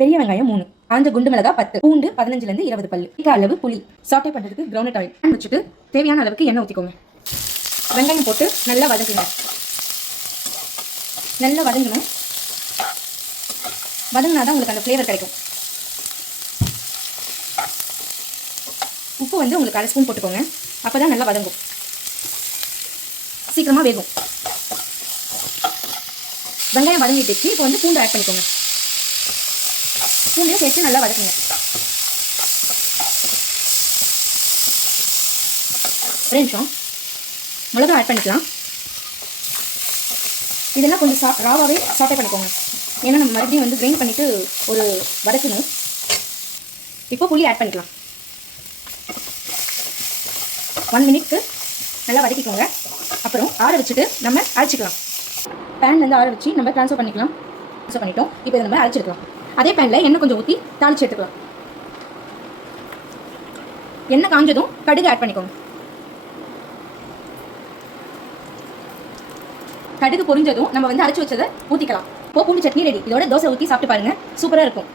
பெரிய வெங்காயம் 3, காஞ்ச குண்டு மிளகா 10, பூண்டு 15லேருந்து 20 பல்லு, அளவு புளி. சாட்டே பண்ணுறதுக்கு கிரவுண்ட் ஆயில் வச்சுட்டு தேவையான அளவுக்கு எண்ணெய் ஊற்றிக்கோங்க. வெங்காயம் போட்டு நல்லா வதக்குங்க. நல்லா வதங்கணும். வதங்கினா தான் உங்களுக்கு அந்த ஃப்ளேவர் கிடைக்கும். உப்பு வந்து உங்களுக்கு 1/2 ஸ்பூன் போட்டுக்கோங்க. அப்போ தான் நல்லா வதங்கும், சீக்கிரமாக வேகும். வெங்காயம் வதங்கிட்டுச்சு. இப்போ வந்து பூண்டு ஆட் பண்ணிக்கோங்க. பூண்டையும் சேர்த்து நல்லா வதக்குங்க. ஒரு நிமிஷம். மிளகா ஆட் பண்ணிக்கலாம். இதெல்லாம் கொஞ்சம் ராவாகவே சாட்டே பண்ணிக்கோங்க. ஏன்னா நம்ம மறுபடியும் வந்து கிரைண்ட் பண்ணிவிட்டு ஒரு வதக்கணும். இப்போ புளி ஆட் பண்ணிக்கலாம். 1 மினிட்க்கு நல்லா வதக்கிக்கோங்க. அப்புறம் ஆற வச்சுட்டு நம்ம அரைச்சிக்கலாம். பேன்லேருந்து ஆற வச்சு நம்ம ட்ரான்ஸ்ஃபர் பண்ணிக்கலாம். ட்ரான்ஸ்ஃபர் பண்ணிட்டோம். இப்போ இதை நம்ம அரைச்சிருக்கலாம். அதே பேனில் எண்ணெய் கொஞ்சம் ஊற்றி தாளிச்சு எடுத்துக்கலாம். எண்ணெய் காஞ்சதும் கடுகு ஆட் பண்ணிக்கோங்க. கடுகு பொரிஞ்சதும் நம்ம வந்து அரைச்சி வச்சதை ஊற்றிக்கலாம். இப்போ பூண்டு சட்னி ரெடி. இதோட தோசை ஊற்றி சாப்பிட்டு பாருங்கள், சூப்பராக இருக்கும்.